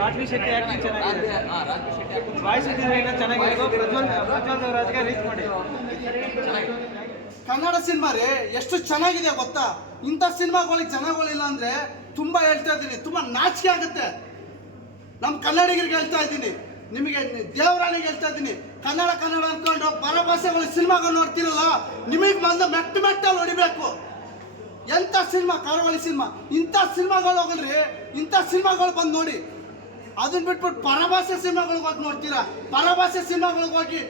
Rajvi Shetty acting ಚೆನ್ನಾಗಿದೆ. Boys ಇದ್ದಿದ್ರೆ ಚೆನ್ನಾಗಿರೋದು. ಪ್ರಜ್ವಲ್ ದೇವರಾಜ್ಗೆ ರೀಚ್ ಮಾಡಿ. ಕನ್ನಡ ಸಿನಿಮಾ ರೀ ಎಷ್ಟು ಚೆನ್ನಾಗಿದೆ ಗೊತ್ತಾ. ಇಂಥ ಸಿನಿಮಾಗಳಿಗೆ ಜನಗಳಿಲ್ಲ ಅಂದ್ರೆ ತುಂಬಾ ಹೇಳ್ತಾ ಇದ್ದೀನಿ, ತುಂಬಾ ನಾಚಿಕೆ ಆಗುತ್ತೆ. ನಮ್ಮ ಕನ್ನಡಿಗರಿಗೆ ಹೇಳ್ತಾ ಇದ್ದೀನಿ, ನಿಮಗೆ ದೇವರಾಣಿಗೆ ಹೇಳ್ತಾ ಇದ್ದೀನಿ, ಕನ್ನಡ ಅನ್ಕೊಂಡು ಪರಭಾಷೆಗಳ ಸಿನಿಮಾಗಳು ನೋಡ್ತಿರಲ್ಲ, ನಿಮಗೆ ಬಂದು ಮೆಟ್ಟಲ್ಲಿ ಹೊಡಿಬೇಕು. ಎಂಥ ಸಿನಿಮಾ ಕರಾವಳಿ ಸಿನಿಮಾ. ಇಂಥ ಸಿನಿಮಾಗಳು ಹೋಗಲ್ರಿ, ಇಂಥ ಸಿನಿಮಾಗಳು ಬಂದು ನೋಡಿ. ಅದನ್ನ ಬಿಟ್ಬಿಟ್ಟು ಪರಭಾಷೆ ಸಿನಿಮಾಗಳಿಗೆ ಹೋಗಿ ನೋಡ್ತೀರಾ. ಪರಭಾಷೆ ಸಿನಿಮಾಗಳಿಗೆ ಹೋಗಿ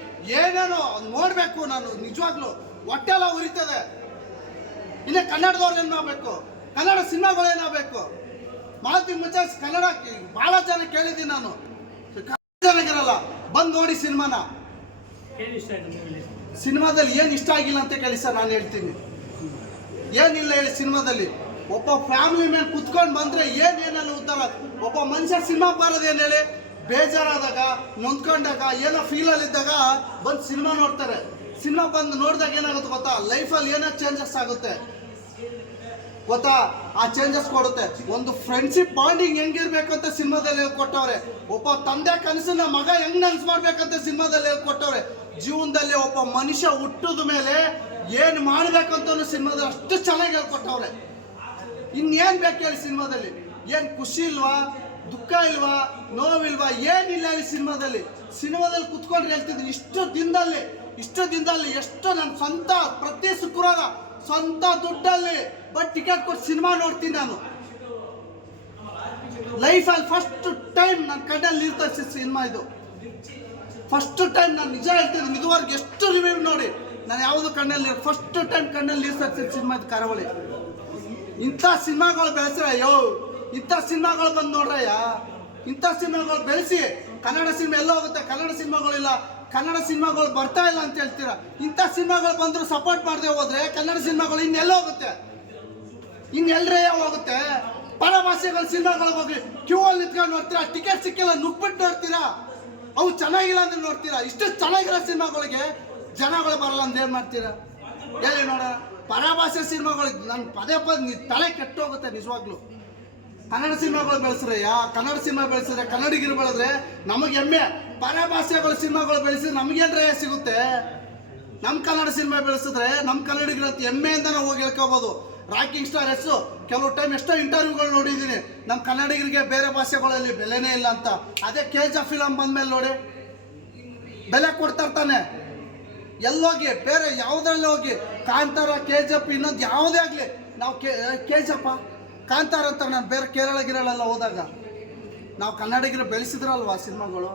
ಏನೇನೋ ನೋಡ್ಬೇಕು. ನಾನು ನಿಜವಾಗ್ಲೂ ಹೊಟ್ಟೆಲ್ಲ ಉರಿತದೆ. ಇನ್ನು ಕನ್ನಡದವ್ರು ಏನಾಗಬೇಕು, ಕನ್ನಡ ಸಿನಿಮಾಗಳು ಏನಾಗಬೇಕು. ಮಾತಿ ಮುಂಚೆ ಕನ್ನಡ ಬಹಳ ಜನ ಕೇಳಿದ್ದೀನಿ ನಾನು, ಚೆನ್ನಾಗಿರಲ್ಲ ಬಂದು ನೋಡಿ ಸಿನಿಮಾನ. ಸಿನಿಮಾದಲ್ಲಿ ಏನು ಇಷ್ಟ ಆಗಿಲ್ಲ ಅಂತ ಕೇಳಿ ಸರ್, ನಾನು ಹೇಳ್ತೀನಿ. ಏನಿಲ್ಲ ಹೇಳಿ ಸಿನಿಮಾದಲ್ಲಿ. ಒಬ್ಬ ಫ್ಯಾಮಿಲಿ ಮೇಲೆ ಕುತ್ಕೊಂಡು ಬಂದ್ರೆ ಏನೇನೆಲ್ಲ ಉದ್ದಾರ. ಒಬ್ಬ ಮನುಷ್ಯ ಸಿನಿಮಾ ಬರೋದೇನು ಹೇಳಿ, ಬೇಜಾರಾದಾಗ ನೊಂದ್ಕೊಂಡಾಗ ಏನೋ ಫೀಲಲ್ಲಿದ್ದಾಗ ಬಂದು ಸಿನಿಮಾ ನೋಡ್ತಾರೆ. ಸಿನಿಮಾ ಬಂದು ನೋಡಿದಾಗ ಏನಾಗುತ್ತೆ ಗೊತ್ತಾ, ಲೈಫಲ್ಲಿ ಏನೋ ಚೇಂಜಸ್ ಆಗುತ್ತೆ ಗೊತ್ತಾ. ಆ ಚೇಂಜಸ್ ಕೊಡುತ್ತೆ. ಒಂದು ಫ್ರೆಂಡ್ಶಿಪ್ ಬಾಂಡಿಂಗ್ ಹೆಂಗಿರ್ಬೇಕು ಅಂತ ಸಿನಿಮಾದಲ್ಲಿ ಹೇಳ್ಕೊಟ್ಟವ್ರೆ. ಒಬ್ಬ ತಂದೆ ಕನಸನ್ನ ಮಗ ಹೆಂಗ್ ನನ್ಸ್ ಮಾಡ್ಬೇಕಂತ ಸಿನಿಮಾದಲ್ಲಿ ಹೇಳ್ಕೊಟ್ಟವ್ರೆ. ಜೀವನದಲ್ಲಿ ಒಬ್ಬ ಮನುಷ್ಯ ಹುಟ್ಟಿದ ಮೇಲೆ ಏನು ಮಾಡ್ಬೇಕಂತ ಸಿನಿಮಾದಲ್ಲಿ ಅಷ್ಟು ಚೆನ್ನಾಗಿ ಹೇಳ್ಕೊಟ್ಟವ್ರೆ. ಇನ್ನೇನ್ ಬೇಕು ಹೇಳಿ ಸಿನಿಮಾದಲ್ಲಿ. ಏನ್ ಖುಷಿ ಇಲ್ವಾ, ದುಃಖ ಇಲ್ವಾ, ನೋವಿಲ್ವಾ, ಏನಿಲ್ಲ ಹೇಳಿ ಸಿನಿಮಾದಲ್ಲಿ. ಸಿನಿಮಾದಲ್ಲಿ ಕುತ್ಕೊಂಡ್ರೆ ಹೇಳ್ತಿದ್ದೀನಿ, ಇಷ್ಟು ದಿನದಲ್ಲಿ ಎಷ್ಟೋ ನನ್ನ ಸ್ವಂತ ಪ್ರತಿ ಶುಕ್ರವಾರ ಸ್ವಂತ ದುಡ್ಡಲ್ಲಿ ಟಿಕೆಟ್ ಕೊಟ್ಟು ಸಿನಿಮಾ ನೋಡ್ತೀನಿ ನಾನು. ಲೈಫಲ್ಲಿ ಫಸ್ಟ್ ಟೈಮ್ ನನ್ನ ಕಣ್ಣಲ್ಲಿ ನೀರು ತರಿಸಿದ ಸಿನಿಮಾ ಇದು. ಫಸ್ಟ್ ಟೈಮ್ ನಾನು ನಿಜ ಹೇಳ್ತಿದ್ದೀನಿ, ಇದುವರೆಗೆ ಎಷ್ಟು ರಿವ್ಯೂ ನೋಡಿ ನಾನು ಯಾವುದು ಕಣ್ಣಲ್ಲಿ ಫಸ್ಟ್ ಟೈಮ್ ಕಣ್ಣಲ್ಲಿ ನೀರು ತರಿಸಿದ ಸಿನಿಮಾ ಇದು ಕರಾವಳಿ. ಇಂಥ ಸಿನಿಮಾಗಳು ಬೆಳೆಸ್ರೆ ಇಂಥ ಸಿನಿಮಾಗಳು ಬಂದು ನೋಡ್ರಯ್ಯ. ಇಂಥ ಸಿನಿಮಾಗಳು ಬೆಳೆಸಿ ಕನ್ನಡ ಸಿನಿಮಾ ಎಲ್ಲ ಹೋಗುತ್ತೆ. ಕನ್ನಡ ಸಿನಿಮಾಗಳಿಲ್ಲ, ಕನ್ನಡ ಸಿನಿಮಾಗಳು ಬರ್ತಾ ಇಲ್ಲ ಅಂತ ಹೇಳ್ತೀರಾ. ಇಂಥ ಸಿನಿಮಾಗಳು ಬಂದರೂ ಸಪೋರ್ಟ್ ಮಾಡದೆ ಹೋದ್ರೆ ಕನ್ನಡ ಸಿನಿಮಾಗಳು ಇನ್ನೆಲ್ಲ ಹೋಗುತ್ತೆ, ಇನ್ನೆಲ್ಲರೇ ಹೋಗುತ್ತೆ. ಪರಭಾಷೆಗಳ ಸಿನಿಮಾಗಳು ಹೋಗಿ ಕ್ಯೂ ಅಲ್ಲಿ ನಿಂತ್ಕೊಂಡು ನೋಡ್ತೀರಾ, ಟಿಕೆಟ್ ಸಿಕ್ಕಿಲ್ಲ ನುಗ್ಬಿಟ್ಟು ನೋಡ್ತೀರಾ. ಅವು ಚೆನ್ನಾಗಿಲ್ಲ ಅಂದ್ರೆ ನೋಡ್ತೀರಾ. ಇಷ್ಟು ಚೆನ್ನಾಗಿರೋ ಸಿನಿಮಾಗಳಿಗೆ ಜನಗಳು ಬರಲ್ಲ ಅಂದ್ರೆ ಏನ್ ಮಾಡ್ತೀರಾ ಹೇಳಿ ನೋಡ. ಪರಭಾಷೆ ಸಿನಿಮಾಗಳು ನನ್ನ ಪದೇ ತಲೆ ಕೆಟ್ಟೋಗುತ್ತೆ ನಿಜವಾಗ್ಲು. ಕನ್ನಡ ಸಿನಿಮಾಗಳು ಬೆಳೆಸ್ರಯ್ಯ, ಕನ್ನಡ ಸಿನಿಮಾ ಬೆಳೆಸಿದ್ರೆ ಕನ್ನಡಿಗರು ಬೆಳೆದ್ರೆ ನಮಗೆ ಹೆಮ್ಮೆ. ಪರಭಾಷೆಗಳ ಸಿನಿಮಾಗಳು ಬೆಳೆಸಿದ್ರೆ ನಮಗೇನ್ರ ಸಿಗುತ್ತೆ. ನಮ್ಮ ಕನ್ನಡ ಸಿನಿಮಾ ಬೆಳೆಸಿದ್ರೆ ನಮ್ಮ ಕನ್ನಡಿಗರಂತ ಹೆಮ್ಮೆಯಿಂದ ನಾವು ಹೋಗಿ ಹೇಳ್ಕೋಬೋದು. ರಾಕಿಂಗ್ ಸ್ಟಾರ್ ಕೆಲವು ಟೈಮ್ ಎಷ್ಟೋ ಇಂಟರ್ವ್ಯೂಗಳು ನೋಡಿದ್ದೀನಿ, ನಮ್ಮ ಕನ್ನಡಿಗರಿಗೆ ಬೇರೆ ಭಾಷೆಗಳಲ್ಲಿ ಬೆಲೆನೇ ಇಲ್ಲ ಅಂತ. ಅದೇ KGF ಫಿಲಮ್ ಬಂದ್ಮೇಲೆ ನೋಡಿ ಬೆಲೆ ಕೊಡ್ತಾ ಇರ್ತಾನೆ. ಎಲ್ಲೋಗಿ ಬೇರೆ ಯಾವುದ್ರಲ್ಲಿ ಹೋಗಿ ಕಾಂತಾರ, KGF ಇನ್ನೊಂದು ಯಾವುದೇ ಆಗಲಿ, ನಾವು KGF ಕಾಂತಾರ ಅಂತ ನಾನು ಬೇರೆ ಕೇರಳ ಗಿರಳೆಲ್ಲ ಹೋದಾಗ ನಾವು ಕನ್ನಡಿಗರು ಬೆಳೆಸಿದ್ರಲ್ವಾ ಸಿನಿಮಾಗಳು.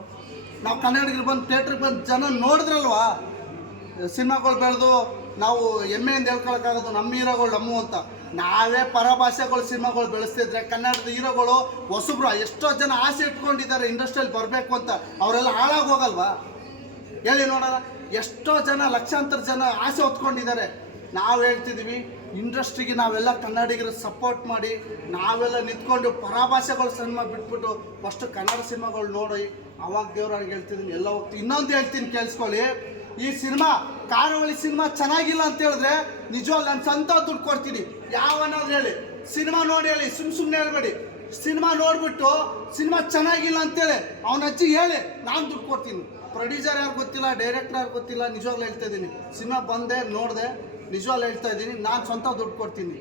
ನಾವು ಕನ್ನಡಿಗರು ಬಂದು ಥಿಯೇಟ್ರಿಗೆ ಬಂದು ಜನ ನೋಡಿದ್ರಲ್ವಾ ಸಿನಿಮಾಗಳು ಬೆಳೆದು. ನಾವು ಹೆಮ್ಮೆಯಿಂದ ಹೇಳ್ಕೊಳಕ್ಕಾಗೋದು ನಮ್ಮ ಹೀರೋಗಳು ನಮ್ಮವು ಅಂತ. ನಾವೇ ಪರಭಾಷೆಗಳು ಸಿನಿಮಾಗಳು ಬೆಳೆಸ್ತಿದ್ರೆ ಕನ್ನಡದ ಹೀರೋಗಳು ಹೊಸಬ್ರು ಎಷ್ಟೋ ಜನ ಆಸೆ ಇಟ್ಕೊಂಡಿದ್ದಾರೆ ಇಂಡಸ್ಟ್ರಿಯಲ್ಲಿ ಬರಬೇಕು ಅಂತ, ಅವರೆಲ್ಲ ಹಾಳಾಗಿ ಹೋಗಲ್ವಾ ಹೇಳಿ ನೋಡೋಣ. ಎಷ್ಟೋ ಜನ ಲಕ್ಷಾಂತರ ಜನ ಆಸೆ ಹೊತ್ಕೊಂಡಿದ್ದಾರೆ. ನಾವು ಹೇಳ್ತಿದ್ದೀವಿ ಇಂಡಸ್ಟ್ರಿಗೆ ನಾವೆಲ್ಲ ಕನ್ನಡಿಗರು ಸಪೋರ್ಟ್ ಮಾಡಿ ನಾವೆಲ್ಲ ನಿಂತ್ಕೊಂಡು ಪರಭಾಷೆಗಳು ಸಿನಿಮಾ ಬಿಟ್ಬಿಟ್ಟು ಫಸ್ಟ್ ಕನ್ನಡ ಸಿನಿಮಾಗಳು ನೋಡಿ. ಅವಾಗ ದೇವ್ರಾಗಿ ಹೇಳ್ತಿದ್ದೀನಿ ಎಲ್ಲ ಹೋಗ್ತೀವಿ. ಇನ್ನೊಂದು ಹೇಳ್ತೀನಿ ಕೇಳಿಸ್ಕೊಳ್ಳಿ, ಈ ಸಿನಿಮಾ ಕರಾವಳಿ ಸಿನಿಮಾ ಚೆನ್ನಾಗಿಲ್ಲ ಅಂತ ಹೇಳಿದ್ರೆ ನಿಜವಾಗ್ಲೂ ನಾನು ಸ್ವಂತ ದುಡ್ಡು ಕೊಡ್ತೀನಿ. ಯಾವನಾದ್ರು ಹೇಳಿ ಸಿನಿಮಾ ನೋಡಿ ಹೇಳಿ, ಸುಮ್ಮನೆ ಹೇಳ್ಬೇಡಿ. ಸಿನಿಮಾ ನೋಡ್ಬಿಟ್ಟು ಸಿನಿಮಾ ಚೆನ್ನಾಗಿಲ್ಲ ಅಂತೇಳಿ ಅವನ ಅಜ್ಜಿಗೆ ಹೇಳಿ ನಾನು ದುಡ್ಡು ಕೊಡ್ತೀನಿ. ಪ್ರೊಡ್ಯೂಸರ್ ಯಾರು ಗೊತ್ತಿಲ್ಲ, ಡೈರೆಕ್ಟರ್ ಯಾರು ಗೊತ್ತಿಲ್ಲ, ನಿಜವಾಗ್ಲೂ ಹೇಳ್ತಾ ಇದ್ದೀನಿ. ಸಿನಿಮಾ ಬಂದೆ ನೋಡಿದೆ, ನಿಜವಾಗ್ಲೂ ಹೇಳ್ತಾ ಇದ್ದೀನಿ, ನಾನು ಸ್ವಂತ ದುಡ್ಡು ಕೊಡ್ತೀನಿ.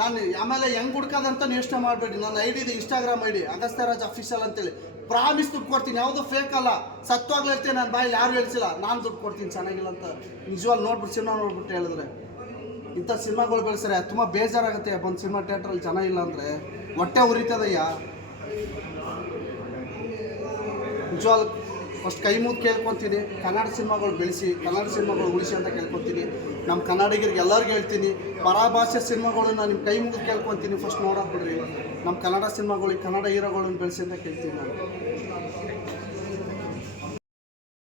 ನಾನು ಆಮೇಲೆ ಹೆಂಗೆ ಹುಡ್ಕೋದಂತ ಯೋಚನೆ ಮಾಡಬೇಡಿ. ನನ್ನ ID ಇದೆ, ಇನ್ಸ್ಟಾಗ್ರಾಮ್ ID ಅಗಸ್ತ್ಯರಾಜ್ ಅಫಿಷಿಯಲ್ ಅಂತೇಳಿ. ಪ್ರಾಮಿಸ್ ದುಡ್ಡು ಕೊಡ್ತೀನಿ, ಯಾವುದು ಫೇಕ್ ಅಲ್ಲ. ಸತ್ವಾಗ್ಲೂ ಹೇಳ್ತೀನಿ, ನಾನು ಬಾಯಲ್ಲಿ ಯಾರು ಹೇಳ್ಸಿಲ್ಲ, ನಾನು ದುಡ್ಡು ಕೊಡ್ತೀನಿ ಚೆನ್ನಾಗಿಲ್ಲ ಅಂತ. ನಿಜವಾಗ್ಲೂ ನೋಡ್ಬಿಟ್ಟು ಸಿನಿಮಾ ನೋಡ್ಬಿಟ್ಟು ಹೇಳಿದ್ರೆ ಇಂಥ ಸಿನಿಮಾಗಳು ಬೆಳೆಸ್ರೆ ತುಂಬ ಬೇಜಾರಾಗುತ್ತೆ. ಬಂದು ಸಿನಿಮಾ ಥಿಯೇಟ್ರಲ್ಲಿ ಚೆನ್ನಾಗಿಲ್ಲ ಅಂದರೆ ಹೊಟ್ಟೆ ಉರಿತದಯ್ಯ ನಿಜವಾಗ್ಲೂ. ಫಸ್ಟ್ ಕೈ ಮುದ್ದು ಕೇಳ್ಕೊತೀನಿ, ಕನ್ನಡ ಸಿನಿಮಾಗಳು ಬೆಳೆಸಿ, ಕನ್ನಡ ಸಿನಿಮಾಗಳು ಉಳಿಸಿ ಅಂತ ಕೇಳ್ಕೊತೀನಿ. ನಮ್ಮ ಕನ್ನಡಿಗರಿಗೆ ಎಲ್ಲರಿಗೂ ಹೇಳ್ತೀನಿ, ಪರಭಾಷೆ ಸಿನಿಮಾಗಳನ್ನ ನಿಮ್ಮ ಕೈ ಮುಗಿದು ಕೇಳ್ಕೊತೀನಿ. ಫಸ್ಟ್ ನೋಡೋದು ಬಿಡ್ರಿ, ನಮ್ಮ ಕನ್ನಡ ಸಿನಿಮಾಗಳಿಗೆ ಕನ್ನಡ ಹೀರೋಗಳನ್ನ ಬೆಳೆಸಿ ಅಂತ ಕೇಳ್ತೀನಿ ನಾನು.